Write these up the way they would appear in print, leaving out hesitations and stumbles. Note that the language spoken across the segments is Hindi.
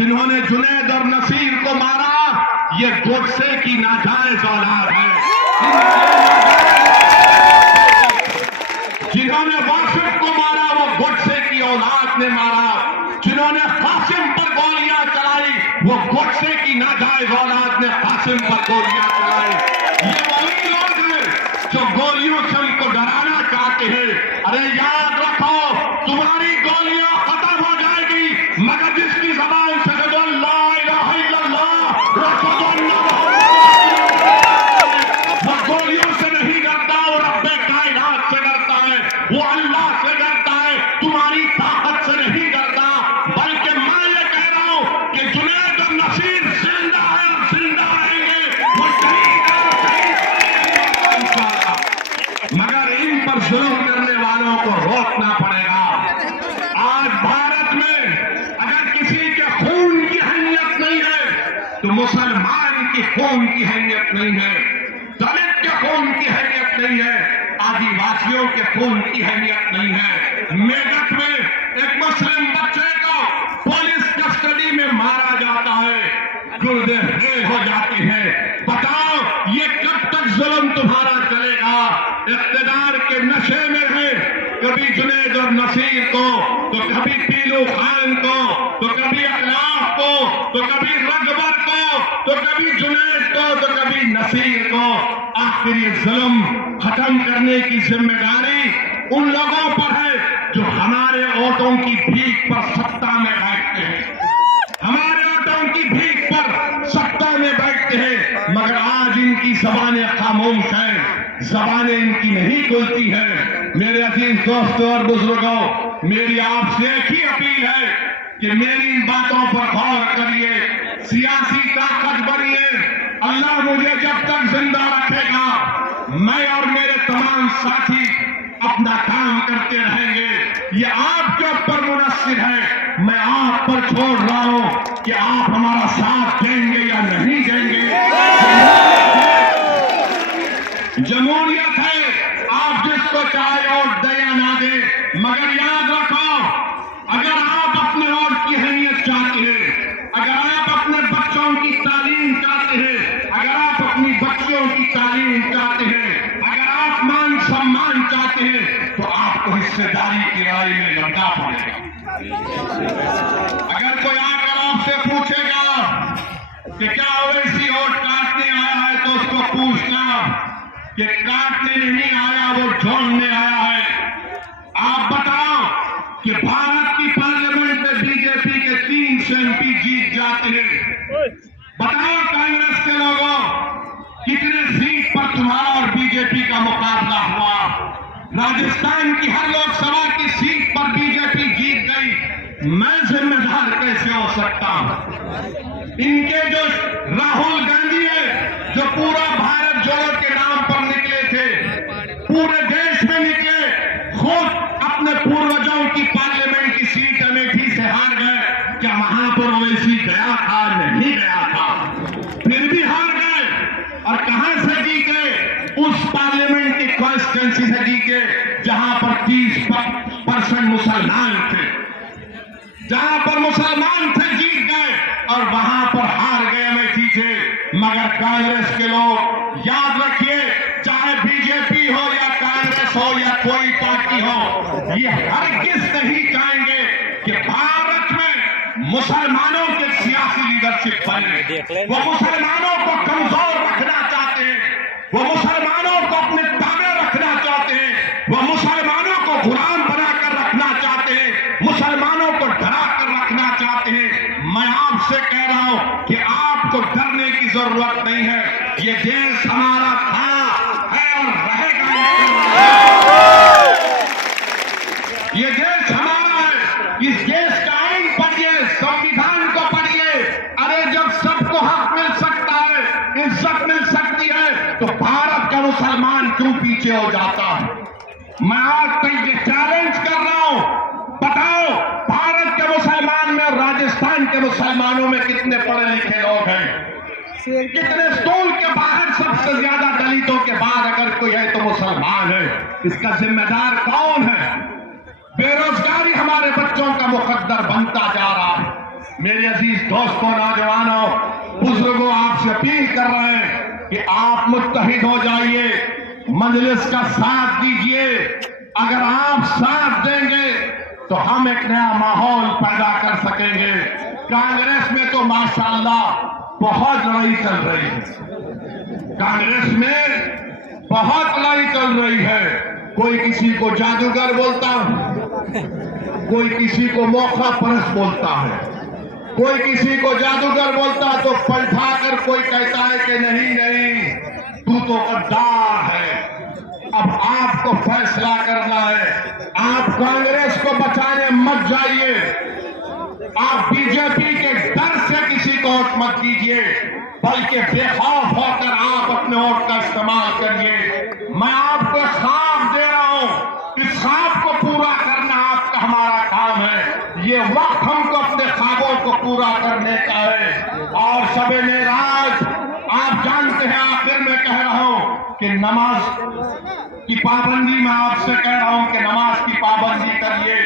जिन्होंने जुनैद और नसीर को मारा, ये गोडसे की नाजायज औलाद है। जिन्होंने वासिफ को मारा, वो गोडसे की औलाद ने मारा। जिन्होंने कासिम पर गोलियां चलाई, वो गोडसे की नाजायज औलाद ने कासिम पर गोलियां चलाई। ये वही लोग हैं जो गोलियों से उनको डराना चाहते हैं। अरे याद रखो, तुम्हारी गोलियां खत्म हो जाएगी, मगर जिसकी जबान से ला इलाहा इल्लल्लाह वो गोलियों से नहीं डरता, वो रब्बे कायनात से डरता है, वो अल्लाह से डरता है, तुम्हारी ताकत से नहीं डरता। बल्कि मैं ये कह रहा हूं कि जुनैद और नसीर जिंदा है और जिंदा रहेंगे, वो शहीद है और शहीद रहेंगे। मगर इन पर जुल्म करने वालों को रोकना पड़ेगा। आज भारत में अगर किसी के खून की अहमियत नहीं है, तो मुसलमान की खून की अहमियत नहीं है, दलित के खून की अहमियत नहीं है, आदिवासियों के खून की अहमियत नहीं है। मेरठ में एक मुस्लिम बच्चे को पुलिस कस्टडी में मारा जाता है, गुर्दे फेल हो जाते हैं। बताओ ये कब तक जुल्म तुम्हारा चलेगा? इख्तिदार के नशे में है, कभी जुनैद और नसीर को, तो कभी पीलू खान को, तो कभी अखलाफ को, तो कभी रगबर को, तो कभी जुनैद को, तो कभी नसीर को। आखिर ये जुल्म खत्म करने की जिम्मेदारी उन लोगों पर है जो हमारे वोटों की भीख पर सत्ता में बैठते हैं, हमारे वोटों की भीख पर सत्ता में बैठते हैं, मगर आज इनकी जबानें खामोश हैं, जबानें इनकी नहीं खुलती हैं। मेरे अजीज दोस्तों और बुजुर्गों, मेरी आपसे एक ही अपील है कि मेरी इन बातों पर गौर करिए, सियासी ताकत बनिए। अल्लाह मुझे जब तक जिंदा रखेगा, मैं और मेरे तमाम साथी अपना काम करते रहेंगे। ये आपके ऊपर मुनस्सिर है, मैं आप पर छोड़ रहा हूं कि आप हमारा साथ देंगे या नहीं देंगे। जमहूरियत है, आप जिसको चाहे वोट दे या ना दे, मगर याद रखो, अगर आप अपने वोट की अहमियत चाहते हैं, अगर आप अपने बच्चों की तालीम चाहते हैं, अगर आप अपनी बच्चियों की तालीम चाहते हैं, अगर आप मान सम्मान चाहते हैं, तो आपको हिस्सेदारी की लड़ाई में लड़ना पड़ेगा। अगर कोई आकर आपसे पूछेगा कि क्या ओवैसी वोट काटने आया है, तो उसको पूछना कि काटने नहीं आया, वो जोड़ने आया है। आप बताओ कि भारत की पार्लियामेंट में बीजेपी के 3 MP जीत जाते हैं। बताओ कांग्रेस के लोगों, कितने सीट पर तुम्हारा और बीजेपी का मुकाबला हुआ? राजस्थान की हर लोकसभा की सीट पर बीजेपी जीत गई। मैं जिम्मेदार कैसे हो सकता हूं? इनके जो राहुल गांधी है, जो पूरा भारत जोड़ो के नाम पर निकले थे, पूरे देश में निकले, खुद अपने पूर्वजों की पार्लियामेंट की सीट अमेठी से हार गए। क्या वहां पर ओवैसी गया था? नहीं गया था, फिर भी हार गए। और कहां से जीते? उस पार्लियामेंट की कॉन्स्टिट्यूंसी से जीते जहां पर 30% मुसलमान थे, जहां पर मुसलमान थे जीत गए, और वहां पर हार गए अमेठी से। मगर कांग्रेस के लोग याद रखिए, चाहे बीजेपी हो या कांग्रेस हो या कोई पार्टी हो, ये हरगिज़ नहीं चाहेंगे कि भारत में मुसलमानों के सियासी लीडरशिप बने। वो मुसलमानों को कमजोर रखना चाहते हैं, वो मुसलमानों को अपने ताबे रखना चाहते हैं, वो मुसलमानों को गुलाम बनाकर रखना चाहते हैं, मुसलमानों को डरा कर रखना चाहते हैं। मैं आपसे कह रहा हूं कि आपको डरने की जरूरत नहीं है। ये देश हमारा था, है और रहेगा। ये देश हमारा है। इस देश का आईन पढ़िए, संविधान को पढ़िए। अरे जब सबको हक मिल सकता है, इज्जत मिल सकती है, तो भारत का मुसलमान क्यों पीछे हो जाता है? मैं आज तक ये चैलेंज कर रहा हूं, बताओ भारत के मुसलमान में और राजस्थान के मुसलमानों में कितने पढ़े लिखे लोग हैं? कितने स्कूल के बाहर सबसे ज्यादा दलितों के बाद अगर कोई है तो मुसलमान है। इसका जिम्मेदार कौन है? बेरोजगारी हमारे बच्चों का मुकद्दर बनता जा रहा है। मेरे अजीज दोस्तों, नौजवानों, बुजुर्गों, आपसे अपील कर रहे हैं कि आप मुत्तहिद हो जाइए, मजलिस का साथ दीजिए। अगर आप साथ देंगे तो हम एक नया माहौल पैदा कर सकेंगे। कांग्रेस में तो माशाअल्लाह बहुत लड़ाई चल रही है, कांग्रेस में बहुत लड़ाई चल रही है। कोई किसी को जादूगर बोलता है, कोई किसी को मौका परस्त बोलता है, कोई किसी को जादूगर बोलता है तो पलटा कर कोई कहता है कि नहीं नहीं तू तो गद्दार है। अब आपको फैसला करना है। आप कांग्रेस को बचाने मत जाइए, आप बीजेपी के डर से किसी को वोट मत दीजिए, बल्कि बेखौफ होकर आप अपने वोट का इस्तेमाल करिए। मैं आपको ख्वाब दे रहा हूं, इस ख्वाब को पूरा करना आपका हमारा काम है। ये वक्त हमको अपने ख्वाबों को पूरा करने का है। और शबे मेराज आप जानते हैं, आखिर में कह रहा हूं कि नमाज की पाबंदी, मैं आपसे कह रहा हूं कि नमाज की पाबंदी करिए।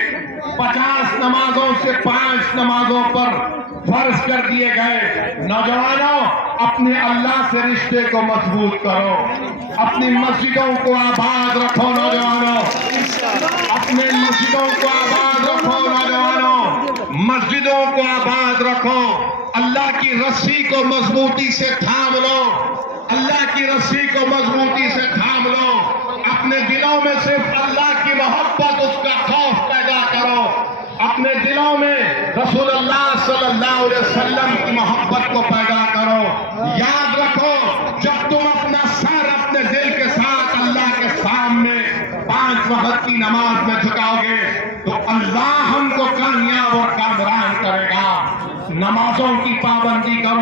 50 नमाजों से 5 नमाजों पर फर्ज कर दिए गए। नौजवानों, अपने अल्लाह से रिश्ते को मजबूत करो, अपनी मस्जिदों को आबाद रखो। नौजवानों, अपने मस्जिदों को आबाद रखो। नौजवानों, मस्जिदों को आबाद रखो। अल्लाह की रस्सी को मजबूती से थाम लो, अल्लाह की रस्सी को मजबूती से थाम लो। अपने दिलों में सिर्फ अल्लाह की मोहब्बत, उसका खौफ पैदा करो। अपने दिलों में रसूलुल्लाह सल्लल्लाहु अलैहि वसल्लम की मोहब्बत को पैदा करो। याद रखो, जब तुम अपना सर अपने दिल के साथ अल्लाह के सामने 5 वक्त की नमाज में झुकाओगे तो अल्लाह हमको कामयाब और कामरान करेगा। नमाजों की पाबंदी करो।